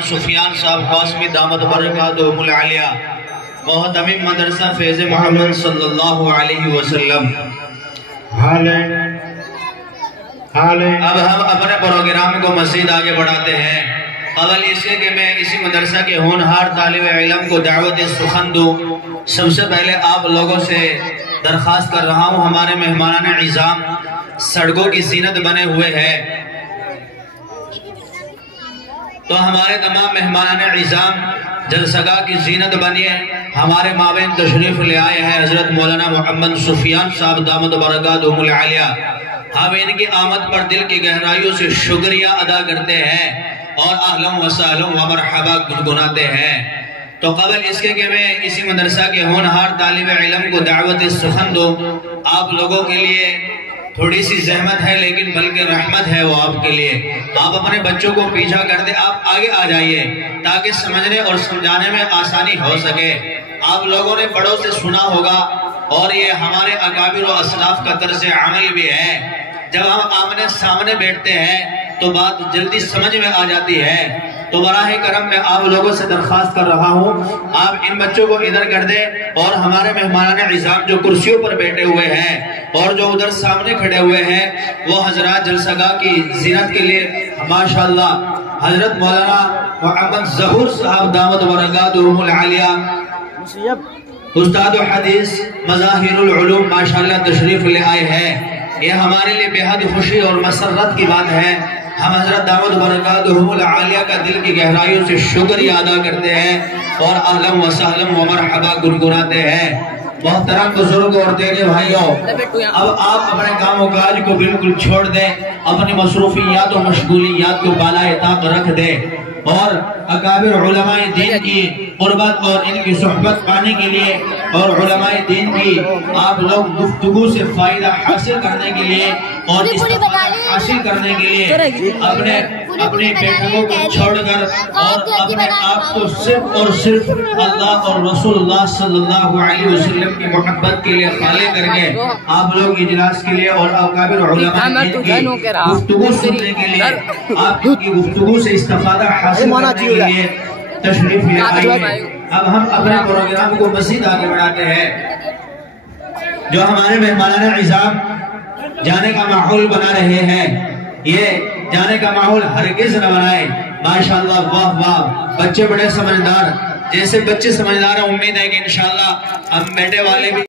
سفیان صاحب قاسمی دامت برکاتہم العالیہ محتمم مدرسہ فیض محمد صلی اللہ علیہ وسلم۔ اب ہم اپنے پروگرام کو مزید آگے بڑھاتے ہیں۔ قبل اس کے کہ میں اسی مدرسہ کے ہونہار طالب علم کو دعوت سخن دوں، سب سے پہلے آپ لوگوں سے درخواست کر رہا ہوں، ہمارے مہمانان عظام سڑکوں کی زینت بنے ہوئے ہیں، تو ہمارے تمام مہمانان عظام جلسگاہ کی زینت بنیے۔ ہمارے مابین تشریف لے آئے ہیں حضرت مولانا محمد سفیان صاحب دامت برکاتہم العالیہ۔ ہم ان کی آمد پر دل کی گہرائیوں سے شکریہ ادا کرتے ہیں اور اہلا و سہلا و مرحبا گنگناتے ہیں۔ تو قبل اس کے کہ میں اسی مدرسہ کے ہونہار طالب علم کو دعوت سخن دوں، آپ لوگوں کے لیے تھوڑی سی زحمت ہے لیکن بلکہ رحمت ہے وہ آپ کے لیے۔ آپ اپنے بچوں کو پیچھا کر دیں، آپ آگے آ جائیے تاکہ سمجھنے اور سمجھانے میں آسانی ہو سکے۔ آپ لوگوں نے بڑوں سے سنا ہوگا اور یہ ہمارے اکابر و اسلاف کا طرز عمل بھی ہے، جب ہم آمنے سامنے بیٹھتے ہیں تو بات جلدی سمجھ میں آ جاتی ہے۔ تو براہ کرم میں آپ لوگوں سے درخواست کر رہا ہوں، آپ ان بچوں کو ادھر کر دیں اور ہمارے مہمانان عظام جو کرسیوں پر بیٹھے ہوئے ہیں اور جو ادھر سامنے کھڑے ہوئے ہیں وہ حضرات جلسگاہ کی زینت کے لیے ماشاءاللہ حضرت مولانا محمد ظہور صاحب دامت برکاتہم العالیہ استاد حدیث مظاہر العلوم ماشاءاللہ تشریف لے آئے ہیں۔ یہ ہمارے لیے بہت خوشی اور مسرت کی بات ہے۔ ہم حضرت دامت برکاتہم العالیہ کا دل کی گہرائیوں سے شکریہ ادا کرتے ہیں اور اہلا و سہلا و مرحبا گنگناتے ہیں۔ محترم بزرگ اور دینے بھائیوں، اب آپ اپنے کام و کاج کو بالکل چھوڑ دیں، اپنی مصروفیات و مشغولیات کو بالائے طاق رکھ دیں اور اکابر علماء دین کی قربت اور ان کی صحبت پانے کے لیے اور علماء دین کی آپ لوگ گفتگو سے فائدہ حاصل کرنے کے لیے اور استفادہ حاصل کرنے کے لیے اپنے بیٹھکوں کو چھوڑ کر اور اپنے آپ کو صرف اور صرف اللہ اور رسول اللہ صلی اللہ علیہ وسلم کی محبت کے لیے خالے کر کے آپ لوگ اجلاس کے لیے اور اکابر علماء دین کی گفتگو سننے کے لیے آپ کی گفتگو سے استفادہ حاصل کرنے کے لیے تشریف لے آئیے۔ اب ہم اپنے پروگرام کو مزید آگے بڑھاتے ہیں۔ جو ہمارے مہمانان عظام جانے کا ماحول بنا رہے ہیں، یہ جانے کا ماحول ہرگز نہ بنائے۔ ماشاءاللہ واہ واہ، بچے بڑے سمجھدار، جیسے بچے سمجھدار ہیں، امید ہے کہ انشاءاللہ ہم بیٹے والے بھی